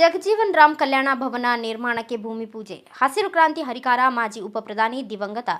ಜಗಜೀವನ್ ರಾಮ್ ಕಲ್ಯಾಣ ಭವನ ನಿರ್ಮಾಣಕ್ಕೆ ಭೂಮಿ ಪೂಜೆ. ಹಸಿರು ಕ್ರಾಂತಿ ಹರಿಕಾರ ಮಾಜಿ ಉಪ ಪ್ರಧಾನಿ ದಿವಂಗತ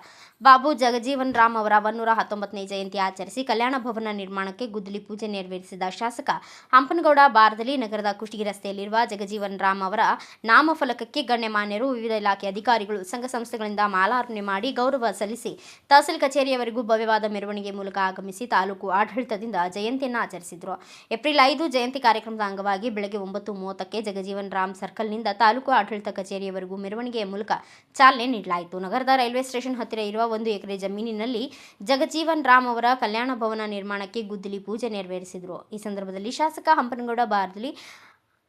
ಬಾಬು ಜಗಜೀವನ್ ರಾಮ್ ಅವರ 119ನೇ ಜಯಂತಿ ಆಚರಿಸಿ ಕಲ್ಯಾಣ ಭವನ ನಿರ್ಮಾಣಕ್ಕೆ ಗುದ್ದಲಿ ಪೂಜೆ ನೆರವೇರಿಸಿದ ಶಾಸಕ ಹಂಪನಗೌಡ ಬಾರದಲಿ ನಗರದ ಕುಷ್ಟಗಿ ರಸ್ತೆಯಲ್ಲಿರುವ ಜಗಜೀವನ್ ರಾಮ್ ಅವರ ನಾಮಫಲಕಕ್ಕೆ ಗಣ್ಯಮಾನ್ಯರು, ವಿವಿಧ ಇಲಾಖೆ ಅಧಿಕಾರಿಗಳು, ಸಂಘ ಸಂಸ್ಥೆಗಳಿಂದ ಮಾಲಾರ್ಪಣೆ ಮಾಡಿ ಗೌರವ ಸಲ್ಲಿಸಿ ತಹಸೀಲ್ ಕಚೇರಿಯವರೆಗೂ ಭವ್ಯವಾದ ಮೆರವಣಿಗೆ ಮೂಲಕ ಆಗಮಿಸಿ ತಾಲೂಕು ಆಡಳಿತದಿಂದ ಜಯಂತಿಯನ್ನು ಆಚರಿಸಿದರು. ಏಪ್ರಿಲ್ 5 ಜಯಂತಿ ಕಾರ್ಯಕ್ರಮದ ಅಂಗವಾಗಿ ಬೆಳಗ್ಗೆ 9:30ಕ್ಕೆ ಜಗಜೀವನ್ ರಾಮ್ ಸರ್ಕಲ್ನಿಂದ ತಾಲೂಕು ಆಡಳಿತ ಕಚೇರಿಯವರೆಗೂ ಮೆರವಣಿಗೆಯ ಮೂಲಕ ಚಾಲನೆ ನೀಡಲಾಯಿತು. ನಗರದ ರೈಲ್ವೆ ಸ್ಟೇಷನ್ ಹತ್ತಿರ ಇರುವ 1 ಎಕರೆ ಜಮೀನಿನಲ್ಲಿ ಜಗಜೀವನ್ ರಾಮ್ ಅವರ ಕಲ್ಯಾಣ ಭವನ ನಿರ್ಮಾಣಕ್ಕೆ ಗುದ್ದಲಿ ಪೂಜೆ ನೆರವೇರಿಸಿದರು. ಈ ಸಂದರ್ಭದಲ್ಲಿ ಶಾಸಕ ಹಂಪನಗೌಡ ಬಾರದಲಿ,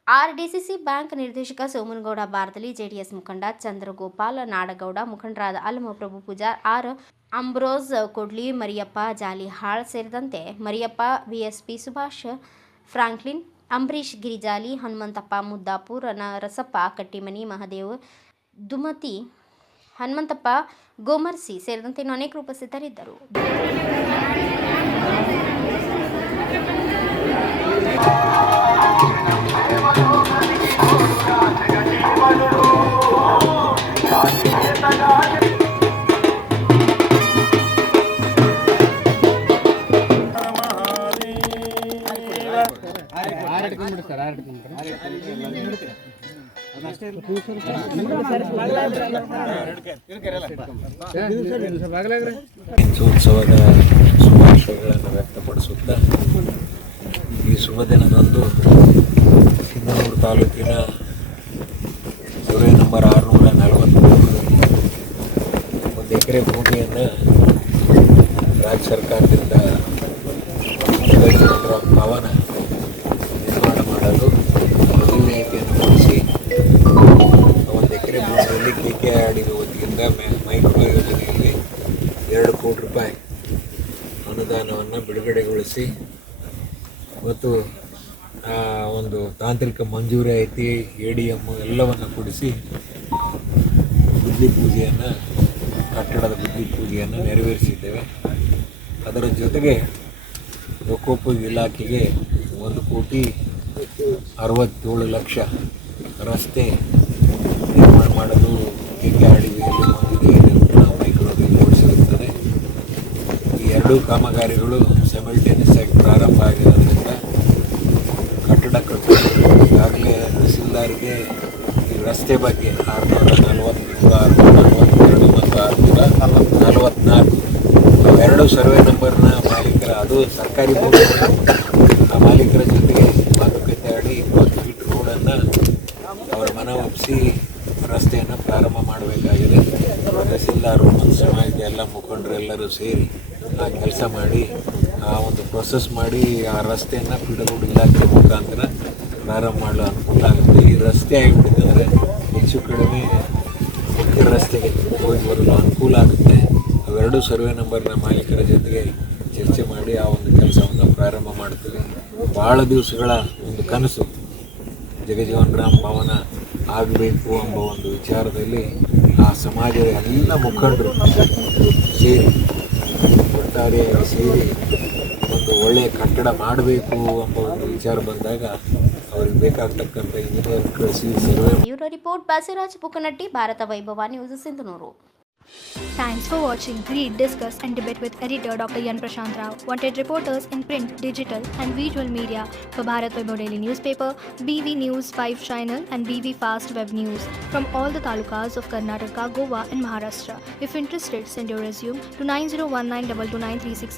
ಆರ್ಡಿಸಿಸಿ ಬ್ಯಾಂಕ್ ನಿರ್ದೇಶಕ ಸೋಮನಗೌಡ ಬಾರದಲಿ, ಜೆಡಿಎಸ್ ಮುಖಂಡ ಚಂದ್ರಗೋಪಾಲ್ ನಾಡಗೌಡ, ಮುಖಂಡರಾದ ಅಲ್ಲಮಪ್ರಭು ಪೂಜಾರ್, ಆರ್ ಅಂಬ್ರೋಸ್ ಕೊಡ್ಲಿ, ಮರಿಯಪ್ಪ ಜಾಲಿಹಾಳ್ ಸೇರಿದಂತೆ ಮರಿಯಪ್ಪ, ವಿಎಸ್ಪಿ ಸುಭಾಷ್, ಫ್ರಾಂಕ್ಲಿನ್, ಅಂಬರೀಶ್ ಗಿರಿಜಾಲಿ, ಹನುಮಂತಪ್ಪ ಮುದ್ದಾಪುರ್, ನರಸಪ್ಪ ಕಟ್ಟಿಮನಿ, ಮಹದೇವ್ ದುಮತಿ, ಹನುಮಂತಪ್ಪ ಗೋಮರ್ಸಿ ಸೇರಿದಂತೆ ಇನ್ನು ಅನೇಕರು ಉಪಸ್ಥಿತರಿದ್ದರು. ಉತ್ಸವದ ಶುಭಾಶಯಗಳನ್ನು ವ್ಯಕ್ತಪಡಿಸುತ್ತಾ ಈ ಶುಭ ದಿನದಂದು ಸಿಂಧನೂರು ತಾಲೂಕಿನ ಸರ್ವೆ ನಂಬರ್ 643 1 ಎಕರೆ ಭೂಮಿಯನ್ನು ರಾಜ್ಯ ಸರ್ಕಾರದಿಂದ ಭವನ ನಿರ್ಮಾಣ ಮಾಡಲು ಯೋಜನೆಯನ್ನು ಕೊಡಿಸಿ 1 ಎಕರೆ ಭೂಮಿಯಲ್ಲಿ KKRD ವತಿಯಿಂದ ಮೈಕ್ರೋ ಯೋಜನೆಯಲ್ಲಿ 2 ಕೋಟಿ ರೂಪಾಯಿ ಅನುದಾನವನ್ನು ಬಿಡುಗಡೆಗೊಳಿಸಿ ಮತ್ತು ಒಂದು ತಾಂತ್ರಿಕ ಮಂಜೂರಿ ಐತಿ, ADM ಎಲ್ಲವನ್ನು ಕೊಡಿಸಿ ಗುದ್ದಲಿ ಪೂಜೆಯನ್ನು, ಕಟ್ಟಡದ ಗುದ್ದಲಿ ಪೂಜೆಯನ್ನು ನೆರವೇರಿಸಿದ್ದೇವೆ. ಅದರ ಜೊತೆಗೆ ಲೋಕೋಪಯೋಗಿ ಇಲಾಖೆಗೆ 1,67,00,000 ರಸ್ತೆ ನಿರ್ಮಾಣ ಮಾಡಲು KKRDಯಲ್ಲಿ ಹೊಂದಿದೆ. ನಾವು ಮೈಕ್ರೋದಲ್ಲಿ ಓಡಿಸಿರುತ್ತದೆ. ಈ ಎರಡೂ ಕಾಮಗಾರಿಗಳು ಸೈಮಲ್ಟೇನಿಯಸ್ ಆಗಿ ಪ್ರಾರಂಭ ಆಗಿರೋದ್ರಿಂದ ಕಟ್ಟಡ ಕಟ್ಟುವುದು ಈಗಾಗಲೇ ತಹಸೀಲ್ದಾರಿಗೆ ಈ ರಸ್ತೆ ಬಗ್ಗೆ 640, 642 ಮತ್ತು 644 ಅವೆರಡು ಸರ್ವೆ ನಂಬರ್ನ ಮಾಲೀಕರ, ಅದು ಸರ್ಕಾರಿ ಭೂಮಿ, ಆ ಮಾಲೀಕರ ಜೊತೆಗೆ ಮಾತುಕತೆ ಆಡಿ 20 ಫೀಟ್ ರೋಡನ್ನು ಅವರ ಮನವೊಪ್ಪಿಸಿ ರಸ್ತೆಯನ್ನು ಪ್ರಾರಂಭ ಮಾಡಬೇಕಾಗಿದೆ. ತಹಸೀಲ್ದಾರರು ಮತ್ತು ಸಮಾಜದ ಎಲ್ಲ ಮುಖಂಡರು ಎಲ್ಲರೂ ಸೇರಿ ಆ ಕೆಲಸ ಮಾಡಿ ಆ ಒಂದು ಪ್ರೊಸೆಸ್ ಮಾಡಿ ಆ ರಸ್ತೆಯನ್ನು ಪಿಡಬ್ಲ್ಯೂ ಇಲಾಖೆ ಮುಖಾಂತರ ಪ್ರಾರಂಭ ಮಾಡಲು ಅನುಕೂಲ ಆಗುತ್ತೆ. ಈ ರಸ್ತೆ ಆಗಿಬಿಟ್ಟಿದ್ರೆ ಹೆಚ್ಚು ಕಡಿಮೆ ಮುಖ್ಯ ರಸ್ತೆಗೆ ಹೋಗಿ ಬರಲು ಅನುಕೂಲ ಆಗುತ್ತೆ. ಅವೆರಡು ಸರ್ವೆ ನಂಬರ್ನ ಮಾಲೀಕರ ಜೊತೆಗೆ ಚರ್ಚೆ ಮಾಡಿ ಆ ಒಂದು ಕೆಲಸವನ್ನು ಪ್ರಾರಂಭ ಮಾಡ್ತೀವಿ. ಭಾಳ ದಿವಸಗಳ ಒಂದು ಕನಸು ಜಗಜೀವನ್ ರಾಮ್ ಭವನ ಆಗಬೇಕು ಎಂಬ ಒಂದು ವಿಚಾರದಲ್ಲಿ ಆ ಸಮಾಜದ ಎಲ್ಲ ಮುಖಂಡರು ಸೇರಿ, ಒಟ್ಟಾರೆಯಾಗಿ ಸೇರಿ ಒಂದು ಒಳ್ಳೆಯ ಕಟ್ಟಡ ಮಾಡಬೇಕು ಎಂಬ ಒಂದು ವಿಚಾರ ಬಂದಾಗ ಅವ್ರಿಗೆ ಬೇಕಾಗ್ತಕ್ಕಂಥ ಇಂಜಿನಿಯರ್ ಕಳಿಸಿ ಸರ್ವೆ. ಬ್ಯೂರೋ ರಿಪೋರ್ಟ್ ಬಾಸಿರಾಜ್ ಪುಕ್ಕನಟ್ಟಿ, ಭಾರತ ವೈಭವ news, Sindhanur. Thanks for watching. Read, discuss and debate with editor Dr. Yan Prashant Rao. Wanted reporters in print, digital and visual media for Bharat Vaibhav Daily Newspaper, BV News 5 Channel and BV Fast Web News from all the talukas of Karnataka, Goa and Maharashtra. If interested, send your resume to 9019229369.